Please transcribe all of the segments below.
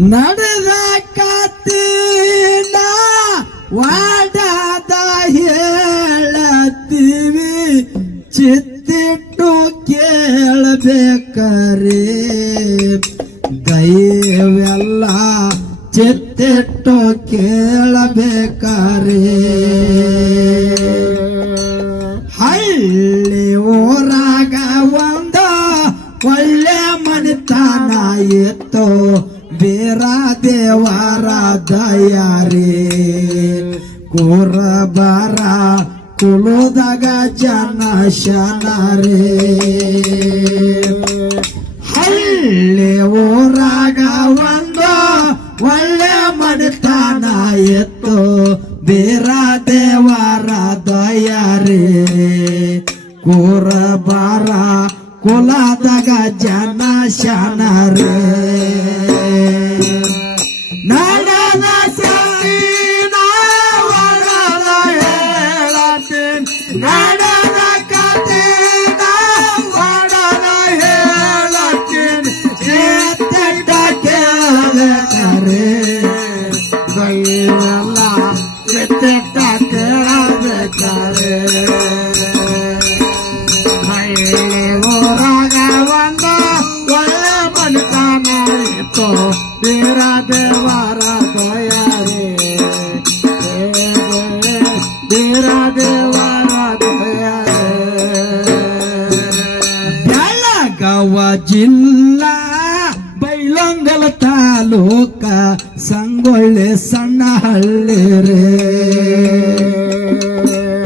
Na verdade, ಕುಲುದಾಗ ಜನ ಶನರೇ ಹಳ್ಳಿ ಊರಾಗ ಒಂದು ಒಳ್ಳೆ ಮನಿತನ ಎತ್ತು ಬೀರ ದೇವರ ದಯಾರೆ. ಕೂರಬಾರ ಕುಲದಾಗ ಜನ ಶನರೇ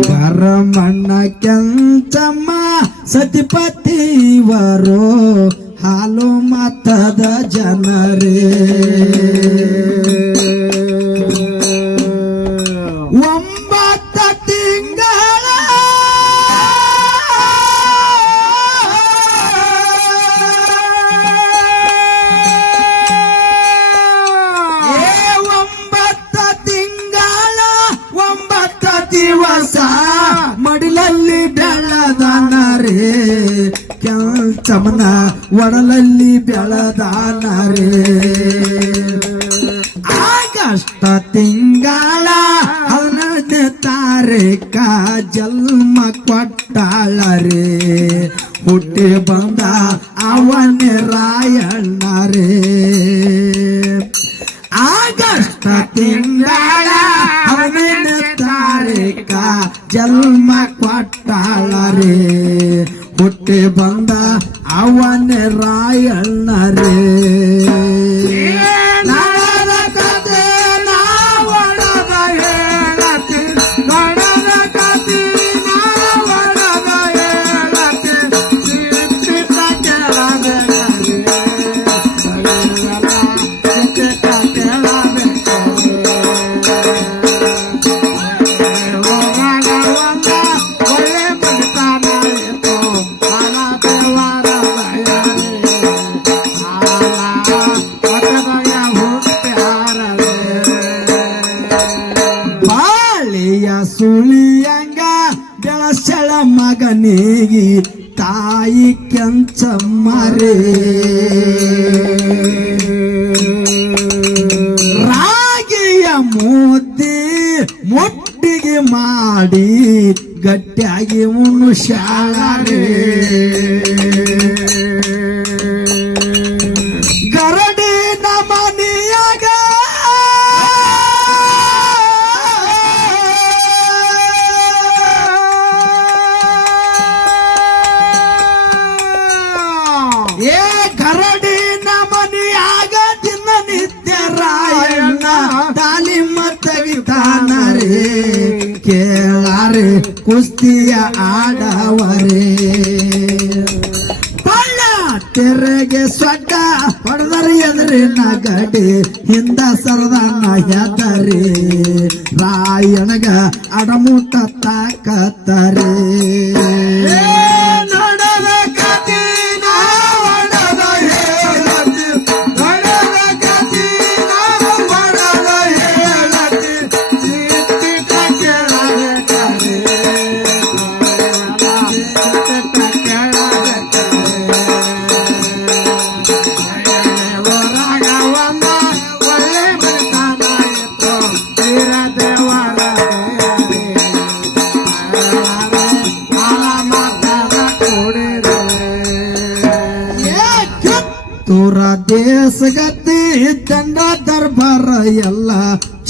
ಪರಮಣ್ಣ ಕೆಂಚಮ್ಮ ಸತಿಪತಿವರೋ ಹಾಲು ಮತದ ಜನರೇ. ಕೆಂಚಮನ ಒಡಲಲ್ಲಿ ಬೆಳದಾನರೇ. ಆಗಸ್ಟ ತಿಂಗಳ ಹದಿನೈದನೇ ತಾರೀಕ ಜನ್ಮ ಕೊಟ್ಟಾಳರೇ. ಹುಟ್ಟಿ ಬಂದ ಅವನೇ ರಾಯಣ್ಣರೇ. ಆಗಷ್ಟ ತಿಂಗಳ ಹದಿನೈದನೇ ತಾರೀಕ ಜನ್ಮ ಕೊಟ್ಟಾಳರೇ. ಹುಟ್ಟಿ ಬಂದ ಅವನೇ ರಾಯಣ್ಣರೇ ಮಗನಿಗೆ ತಾಯಿ ಕೆಂಚಮ್ಮರೆ. ರಾಗಿಯ ಮುದ್ದೆ ಮೊಟ್ಟಿಗೆ ಮಾಡಿ ಗಟ್ಟಿಯಾಗಿ ಉಣ್ಣು ಶಾಳರೇ ಕುಸ್ತಿಯ ಆಡವರೇ. ಪಳ್ಳ ತೆರೆಗೆ ಸೊಡ್ಡ ಹೊಡೆದರೆ ಎದುರಿನ ಗಡಿ ಹಿಂದ ಸರದನ್ನ ಹೆದರಿ. ರಾಯಣಗ ಅಡಮುಟ್ಟ ತಾಕತ್ತರೆ.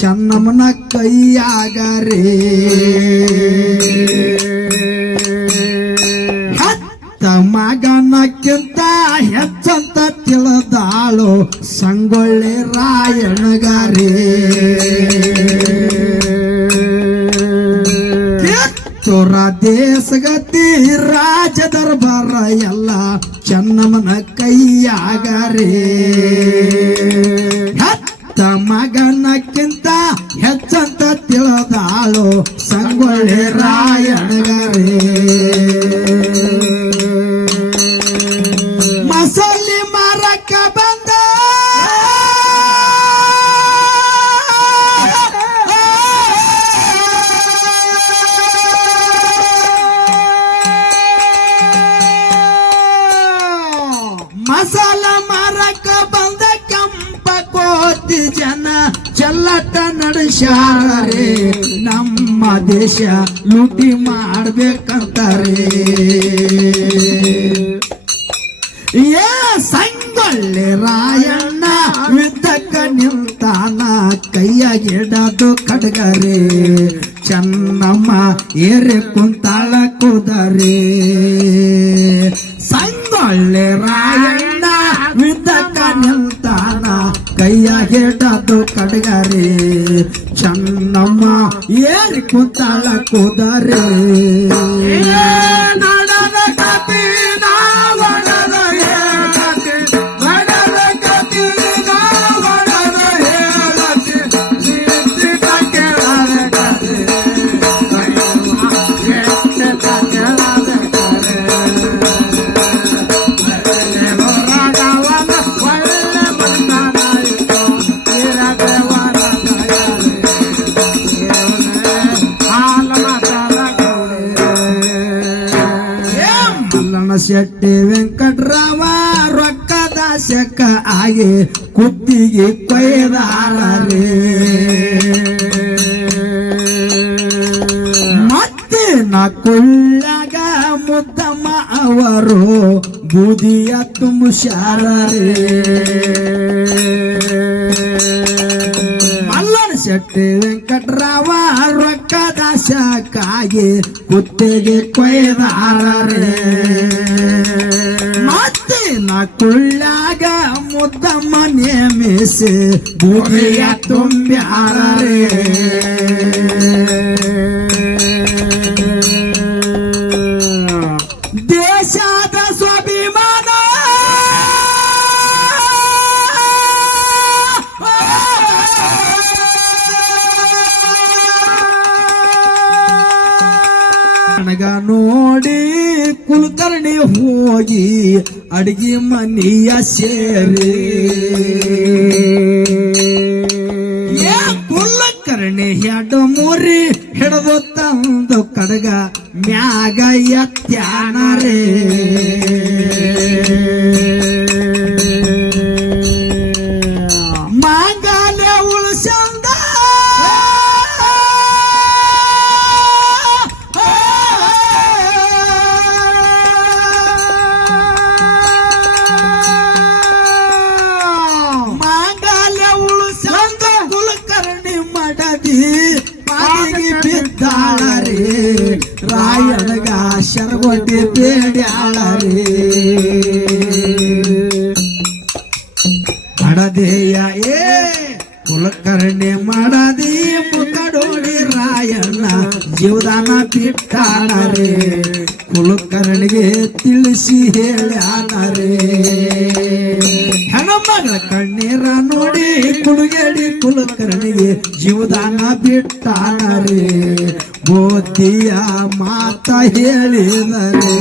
ಚೆನ್ನಮ್ಮನ ಕೈಯಾಗರೆ. ಹತ್ತ ಮಗನಕ್ಕಿಂತ ಹೆಚ್ಚಂತ ತಿಳಿದಾಳು ಸಂಗೊಳ್ಳಿ ರಾಯಣಗಾರೇ. ಕಿತ್ತೂರ ದೇಶಗತಿ ರಾಜ ದರ್ಬಾರ ಎಲ್ಲ ಚನ್ನಮ್ಮನ ಕೈಯಾಗರೇ. ಮಗನಕ್ಕಿಂತ ಹೆಚ್ಚಂತ ತಿಳಿದಾಳು ಸಂಗೊಳ್ಳಿ ರಾಯಣಗರೇ ನಡೆಸ್ಯಾರೇ ನಮ್ಮ ದೇಶ ಲೂಟಿ ಮಾಡ್ಬೇಕಂತಾರೆ. ಏ ಸಂಗೊಳ್ಳಿ ರಾಯಣ್ಣ, ಯುದ್ಧಕ್ಕ ನಿಂತಾನ ಕೈಯಾಗಿಡದು ಕಡಗರೆ. ಚೆನ್ನಮ್ಮ ಏರೆ ಕುಂತಾಳ ಕುದರೆ. ಸಂಗೊಳ್ಳಿ ರಾಯಣ್ಣ ನಿಂತಾನ ಕೈಯಾಗಿಡದು ಕಡಗರೆ. ಚನ್ನಮ್ಮ ಏರಿ ಕುಂತಾಳ ಕುದರೆ. ಶೆಟ್ಟಿ ವೆಂಕಟರಾಮ ರೊಕ್ಕದ ಶೆಕ್ಕ ಆಗಿ ಕುತ್ತಿಗೆ ಕೊಯ್ದಾರೇ ಮತ್ತೆ ನಾ ಕೊಳ್ಳಾಗ ಮುದ್ದಮ್ಮ ಅವರು ಬೂದಿಯ ತುಂಬುಶಾರೇ ಮಲ್ಲಣ್ಣ ಶೆಟ್ಟಿ ವೆಂಕಟ್ರಾವ ರೊಕ್ಕದ ಶಕ್ಕಾಗಿ ಕುತ್ತಿಗೆ ಕೊಯ್ದಾರೇ ಮತ್ತೆ ನಾ ಕೊಳ್ಳಾಗ ಮುದ್ದಮ್ಮ ನೇಮಿಸಿ ಬೂದಿಯ ತುಂಬ್ಯಾರೇ ನನಗ ನೋಡಿ ಕುಲಕರ್ಣಿ ಹೋಗಿ ಅಡಿಗೆ ಮನೆಯ ಸೇರಿ. ಏ ಕುಲಕರ್ಣಿ ಹೆಡ ಮುರಿ ಹಿಡಿದು ತಂದು ಕಡಗ ಮ್ಯಾಗ ಎತ್ಯಾನರೇ ಬಿದ್ದಾಳರೇ ರಾಯನಗ ಶರವಟಿ ಬೇಡ್ಯಾಳರೇ. ಅಡದೇಯ ಏ, ಕುಲಕರ್ಣಿ ಮಾಡದಿ ಮುಖಡೋಡಿ ರಾಯಣ್ಣ, ಜೀವದಾನ ಬಿಟ್ಟಾನರೇ ಕುಲಕರ್ಣಿಗೆ ತಿಳಿಸಿ ಹೇಳ್ಯಾನರೇ ಹೆಣ್ಮಗಳ ಕಣ್ಣೀರ ನೋಡಿ ಕುಡುಗೇಡಿ ಕುಲಕರ್ಣಿಗೆ ಜೀವದಾನ ಬಿಟ್ಟಾನರೇ ಬುದ್ಧಿಯ ಮಾತ ಹೇಳಿದರೆ.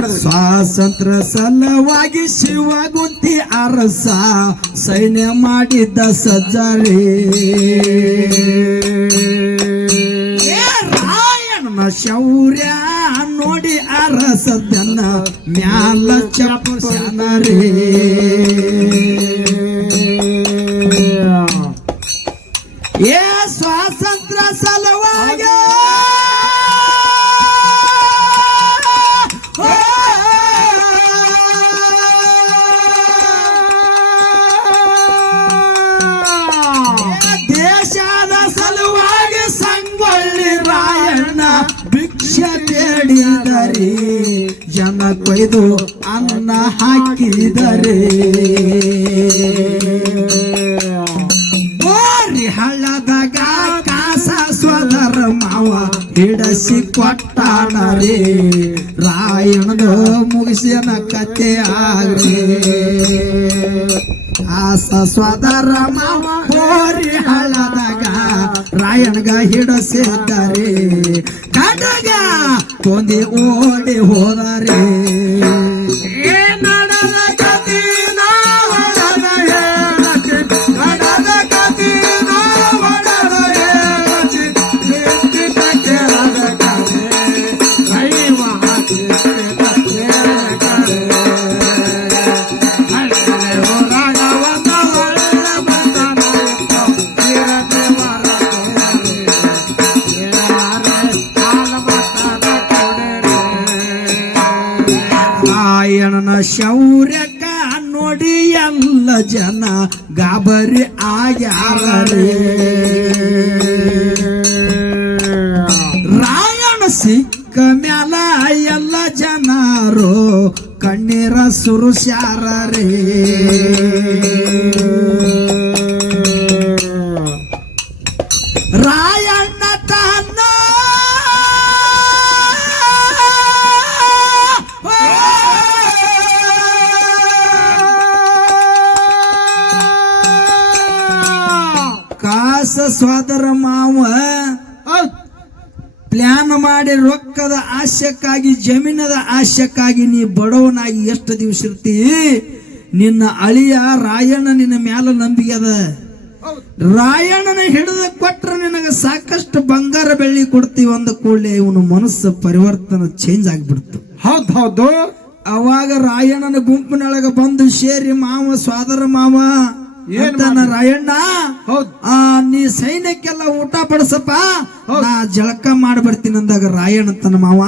ಮಾಡಿದ್ರಿ ಸ್ವಾತಂತ್ರ್ಯ ಸಲುವಾಗಿ ಶಿವಗುಂತಿ ಅರಸ ಸೈನ್ಯ ಮಾಡಿದ್ದ ಸಜ್ಜರಿ ಏ ರಾಯಣನ ಶೌರ್ಯ ನೋಡಿ ಅರಸದನ್ನ ಮ್ಯಾಲ ಚಪಸನರೇ ಭಿಕ್ಷೆ ಕೇಳಿದರೆ ಜನ ಕೊಯ್ದು ಅನ್ನ ಹಾಕಿದರೆ. ಬೋರಿ ಹಳ್ಳದಾಗ ಕಾಸ ಸ್ವದರ ಮಾವ ಹಿಡಸಿ ಕೊಟ್ಟಾನರೇ. ರಾಯಣದ ಮುಗಿಸಿನ ಕತೆ ಆಗ್ರಿ. ಆಸ ಸ್ವದರ ಮಾವ ಗೋರಿ ಹಳ್ಳದಾಗ ರಾಯಣಗ ಹಿಡಸಿದ್ದಾರೆ ಕಾಡಗ ಕೊಂದಿ ಓಡಿ ಹೋದರೆ. ಕಣ್ಣೀರ ಸುರುಸ್ಯಾರೇ ಜಮೀನದ ನೀ ಬಡವನಾಗಿ ಎಷ್ಟು ದಿವಸ ಇರ್ತಿ? ನಿನ್ನ ಅಳಿಯ ರಾಯಣ್ಣ ನಿನ್ನ ಮ್ಯಾಲ ನಂಬಿಕೆ ಅದ. ರಾಯಣ್ಣನ ಹಿಡಿದ ಕೊಟ್ರೆ ನಿನಗೆ ಸಾಕಷ್ಟು ಬಂಗಾರ ಬೆಳ್ಳಿ ಕೊಡ್ತೀವಿ ಅಂದ ಕೂಡಲೇ ಇವನು ಮನಸ್ಸು ಪರಿವರ್ತನೆ ಚೇಂಜ್ ಆಗಿಬಿಡ್ತು. ಹೌದು ಹೌದು. ಅವಾಗ ರಾಯಣ್ಣನ ಗುಂಪಿನೊಳಗ ಬಂದು ಸೇರಿ ಮಾವ ಸ್ವಾದರ ಮಾವ ರಾಯಣ್ಣ ಹೌದ್. ಆ ನೀ ಸೈನ್ಯಕ್ಕೆಲ್ಲ ಊಟ ಬಡಿಸಪ್ಪ ನಾ ಜಳಕ ಮಾಡಿ ಬರ್ತೀನಿ ಅಂದಾಗ ರಾಯಣ್ಣ ತನ್ನ ಮಾವ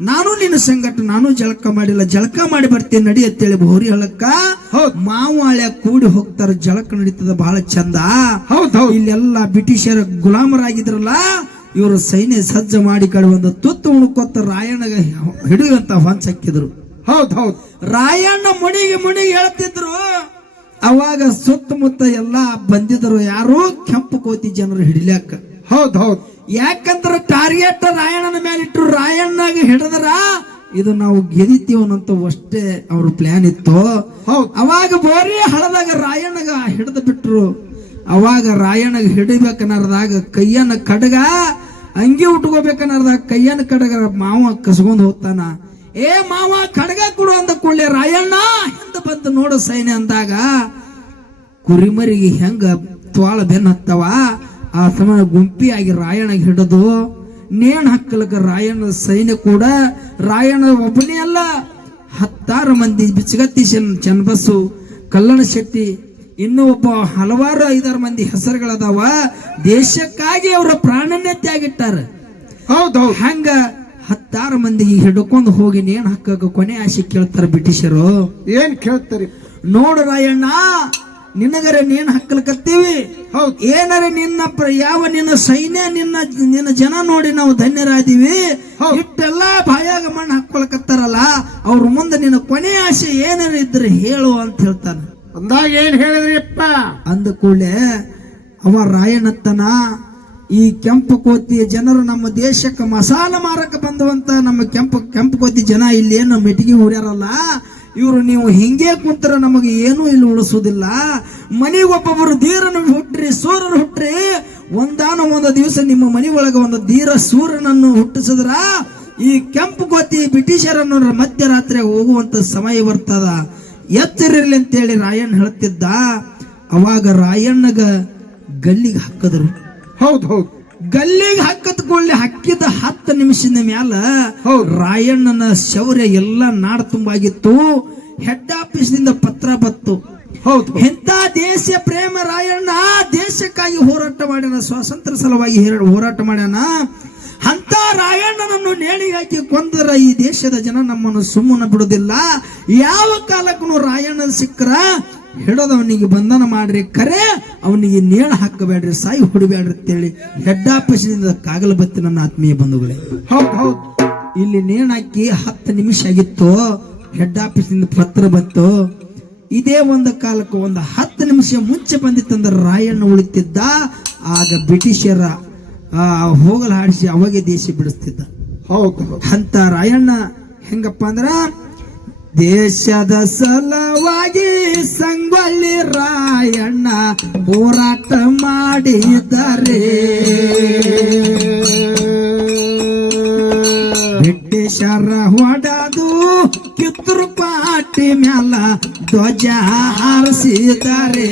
ನಾನು ನಿನ್ನ ಸಂಗಟ ನಾನು ಜಳಕ ಮಾಡಿಲ್ಲ ಜಳಕ ಮಾಡಿ ಬರ್ತೀನಿ ನಡಿ ಅಂತೇಳಿ ಬೋರಿ ಹಳಕ್ಕ. ಮಾವಾಳ ಕೂಡಿ ಹೋಗ್ತಾರ ಜಳಕ ನಡೀತದ ಬಹಳ ಚಂದ. ಹೌದ್ ಹೌದ್. ಇಲ್ಲೆಲ್ಲ ಬ್ರಿಟಿಷರ ಗುಲಾಮರಾಗಿದ್ರಲ್ಲ ಇವರು ಸೈನ್ಯ ಸಜ್ಜ ಮಾಡಿ ಕಡೆ ಒಂದು ತುತ್ತು ಉಣ್ಕೊತ್ತ ರಾಯಣ್ಣಗ ಹಿಡಿಯುವಂತ ಹೊಂಚ್ ಹಾಕಿದ್ರು. ಹೌದ್ ಹೌದ್. ರಾಯಣ್ಣ ಮುಣಿಗೆ ಮುಣಿಗೆ ಹೇಳ್ತಿದ್ರು ಅವಾಗ ಸುತ್ತಮುತ್ತ ಎಲ್ಲ ಬಂದಿದ್ರು ಯಾರು ಕೆಂಪು ಕೋತಿ ಜನರು ಹಿಡಿಲಕ್ಕ ಹೌದ್ ಹೌದ್. ಯಾಕಂದ್ರ ಟಾರ್ಗೆಟ್ ರಾಯಣ್ಣನ ಮೇಲೆ ರಾಯಣ್ಣಾಗ ಹಿಡಿದ್ರ ಇದು ನಾವು ಗೆದಿತೀವನಂತ ಅಷ್ಟೇ ಅವ್ರ ಪ್ಲಾನ್ ಇತ್ತು. ಅವಾಗ ಬೋರಿ ಹಳದಾಗ ರಾಯಣ್ಣಗ ಹಿಡಿದು ಬಿಟ್ರು. ಅವಾಗ ರಾಯಣ್ಣಗ ಹಿಡಿಬೇಕನ್ನಾರ್ದಾಗ ಕೈಯನ್ನ ಕಡಗ ಅಂಗಿ ಉಟ್ಕೋಬೇಕನ್ನರ್ದಾಗ ಕೈಯನ್ನ ಕಡಗ ಮಾವ ಕಸ್ಕೊಂಡು ಹೋಗ್ತಾನ. ಏ ಮಾವ ಕಡಗ ಕೊಡು ಅಂದ ಕೂಡಲೇ ರಾಯಣ್ಣ ಹಿಂದೆ ಬಂದು ನೋಡು ಸೈನ್ಯ ಅಂದಾಗ ಕುರಿಮರಿಗೆ ಹೆಂಗ ತ್ವಾಳ ಬೆನ್ನ ಹತ್ತವ ಆ ಸಮಯ ಗುಂಪಿಯಾಗಿ ರಾಯಣ ಹಿಡಿದು ನೇಣ್ ಹಕ್ಕಲಕ ರಾಯಣ ಸೈನ್ಯ ಕೂಡ ರಾಯಣ್ಣ ಒಬ್ಬನೇ ಅಲ್ಲ. ಹತ್ತಾರು ಮಂದಿ ಬಿಚ್ಚಗತ್ತಿ ಚನ್ನಬಸ್ಸು ಕಲ್ಲಣ ಶೆಟ್ಟಿ ಇನ್ನೂ ಒಬ್ಬ ಹಲವಾರು ಐದಾರು ಮಂದಿ ಹೆಸರುಗಳದಾವ. ದೇಶಕ್ಕಾಗಿ ಅವರ ಪ್ರಾಣನ್ನೇ ತ್ಯಾಗಿಟ್ಟಾರ. ಹೌದು ಹೌದ್ ಹಂಗ ಹತ್ತಾರು ಮಂದಿಗೆ ಹಿಡ್ಕೊಂಡು ಹೋಗಿ ನೇಣ್ ಹಾಕಕ ಕೊನೆ ಆಸೆ ಕೇಳ್ತಾರ ಬ್ರಿಟಿಷರು. ಏನ್ ಕೇಳ್ತಾರೆ? ನೋಡು ರಾಯಣ್ಣ ನಿನಗರ ನೇಣ್ ಹಾಕಲ್ಕತ್ತೀವಿ ಹೌದ್. ಏನರ ನಿನ್ನ ಯಾವ ನಿನ್ನ ಸೈನ್ಯ ನಿನ್ನ ನಿನ್ನ ಜನ ನೋಡಿ ನಾವು ಧನ್ಯರಾದೀವಿ. ಇಟ್ಟೆಲ್ಲ ಬಾಯಾಗ ಮಣ್ಣು ಹಾಕೊಳಕತ್ತಾರಲ್ಲ ಅವ್ರ ಮುಂದೆ ನಿನ್ನ ಕೊನೆ ಆಸೆ ಏನಾರ ಇದ್ರೆ ಹೇಳು ಅಂತ ಹೇಳ್ತಾನೆ. ಅಂದಾಗ ಏನ್ ಹೇಳಿದ್ರಿಪ್ಪ ಅಂದ ಕೂಡಲೇ ಅವ ರಾಯಣತ್ತನ ಈ ಕೆಂಪು ಕೋತಿಯ ಜನರು ನಮ್ಮ ದೇಶಕ್ಕೆ ಮಸಾಲ ಮಾರಕ ಬಂದವಂತ ನಮ್ಮ ಕೆಂಪು ಕೆಂಪು ಕೋತಿ ಜನ ಇಲ್ಲಿ ಏನು ಮೆಟ್ಟಿಗೆ ಊರ್ಯಾರಲ್ಲ ಇವರು ನೀವು ಹಿಂಗೆ ಕುಂತರ ನಮಗೆ ಏನೂ ಇಲ್ಲಿ ಉಳಿಸೋದಿಲ್ಲ ಮನೆಗೆ ಒಬ್ಬೊಬ್ಬರು ಧೀರನ ಹುಟ್ಟ್ರಿ, ಸೂರ್ಯನ ಹುಟ್ಟ್ರಿ. ಒಂದಾನು ಒಂದು ದಿವಸ ನಿಮ್ಮ ಮನೆ ಒಳಗೆ ಒಂದು ಧೀರ ಸೂರ್ಯನನ್ನು ಹುಟ್ಟಿಸಿದ್ರ, ಈ ಕೆಂಪು ಗೋತಿ ಬ್ರಿಟಿಷರನ್ನು ಮಧ್ಯರಾತ್ರಿ ಹೋಗುವಂತ ಸಮಯ ಬರ್ತದ. ಎಚ್ಚರಿರ್ಲಿ ಅಂತೇಳಿ ರಾಯಣ್ಣ ಹೇಳ್ತಿದ್ದ. ಅವಾಗ ರಾಯಣ್ಣಗ ಗಲ್ಲಿಗೆ ಹಾಕಿದ್ರು. ಹೌದು ಹೌದ್. ಗಲ್ಲಿಗೆ ಹಾಕದ ಕೂಡಲಿ ಹಕ್ಕಿದ ಹತ್ತು ನಿಮಿಷದ ಮ್ಯಾಲ. ರಾಯಣ್ಣನ ಶೌರ್ಯ ಎಲ್ಲ ನಾಡ್ ತುಂಬಾಗಿತ್ತು ಹೆಡ್ ಆಫೀಸ್ನಿಂದ ಪತ್ರ ಬತ್ತು. ಹೌದು. ಎಂತ ದೇಶ ಪ್ರೇಮ ರಾಯಣ್ಣ ದೇಶಕ್ಕಾಗಿ ಹೋರಾಟ ಮಾಡ್ಯಾನ ಸ್ವಾತಂತ್ರ್ಯ ಸಲುವಾಗಿ ಹೇರ- ಹೋರಾಟ ಮಾಡ್ಯಾನ. ಅಂತ ರಾಯಣ್ಣನನ್ನು ನೇಣಿಗೆ ಹಾಕಿ ಕೊಂದರ ಈ ದೇಶದ ಜನ ನಮ್ಮನ್ನು ಸುಮ್ಮನೆ ಬಿಡುದಿಲ್ಲ. ಯಾವ ಕಾಲಕ್ಕೂ ರಾಯಣ್ಣನ ಸಿಕ್ಕರ ಹಿಡದವನಿಗೆ ಬಂಧನ ಮಾಡ್ರಿ ಕರೆ. ಅವನಿಗೆ ನೇಳ ಹಾಕಬೇಡ್ರಿ ಸಾಯಿ ಹೊಡಿಬೇಡ್ರಿ ಅಂತೇಳಿ ಹೆಡ್ ಆಫೀಸಿನಿಂದ ಕಾಗಲ ಬತ್ತಿ ನನ್ನ ಆತ್ಮೀಯ ಬಂಧುಗಳೇ. ಹೌದ್ ಹೌದು. ಇಲ್ಲಿ ನೇಣ ಹಾಕಿ ಹತ್ತು ನಿಮಿಷ ಆಗಿತ್ತು ಹೆಡ್ ಆಫೀಸಿಂದ ಪತ್ರ ಬಂತು. ಇದೇ ಒಂದು ಕಾಲಕ್ಕೆ ಒಂದು ಹತ್ತು ನಿಮಿಷ ಮುಂಚೆ ಬಂದಿತ್ತಂದ್ರೆ ರಾಯಣ್ಣ ಉಳಿತಿದ್ದ ಆಗ ಬ್ರಿಟಿಷರ ಹೋಗಲ ಹಾಡಿಸಿ ಅವಾಗೆ ದೇಶ ಬಿಡಿಸ್ತಿದ್ದ. ಹೌದ್. ಅಂತ ರಾಯಣ್ಣ ಹೆಂಗಪ್ಪ ಅಂದ್ರ ದೇಶದ ಸಲವಾಗಿ ಸಂಗೊಳ್ಳಿ ರಾಯಣ್ಣ ಹೋರಾಟ ಮಾಡಿದ್ದಾರೆ. ಬ್ರಿಟಿಷರ ಹೊಡೆದು ಕಿತ್ತೂರು ಪಾಟಿ ಮ್ಯಾಲ ಧ್ವಜ ಹಾರಿಸಿದ್ದಾರೆ.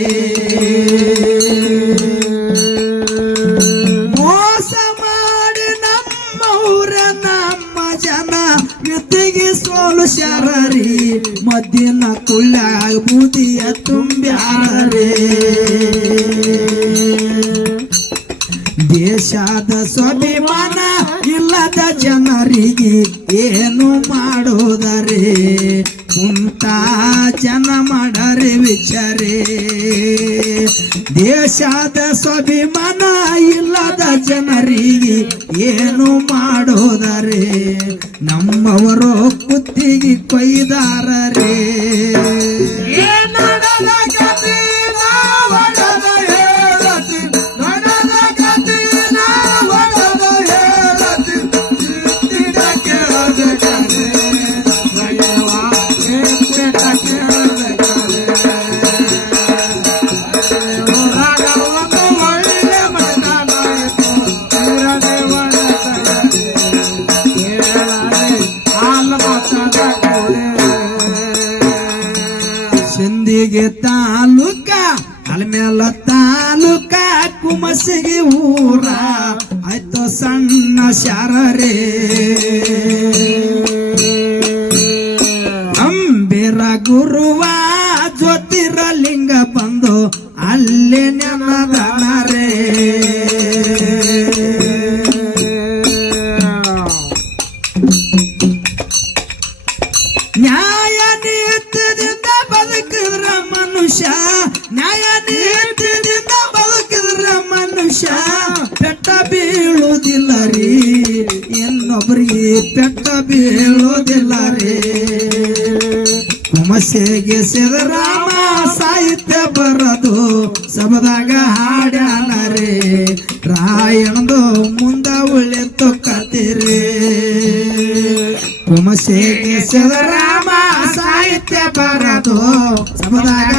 ಮಾಡೋದರೆ ಕುಂತ ಜನ ಮಾಡರೆ ವಿಚಾರೇ? ದೇಶದ ಸ್ವಾಭಿಮಾನ ಇಲ್ಲದ ಜನರಿಗೆ ಏನು ಮಾಡೋದರೆ ನಮ್ಮವರು ಕುತ್ತಿಗೆ ಕೊಯ್ದಾರರೇ? ಇನ್ನೊಬ್ಬರಿಗೆ ಪೆಟ್ಟ ಬೀಳೋದಿಲ್ಲ ರೇ. ಕುಮಸೆಗೆ ಸಿದ್ದರಾಮ ಸಾಹಿತ್ಯ ಬರದು ಸಮದಾಗ ಹಾಡ್ಯಾನ ರೇ. ರಾಯಣದು ಮುಂದ ಉಳಿತು ಕತಿರೇ ಕುಮಸೆಗೆ ಸಿದ್ದರಾಮ ಸಾಹಿತ್ಯ ಬರದು ಸಬದಾಗ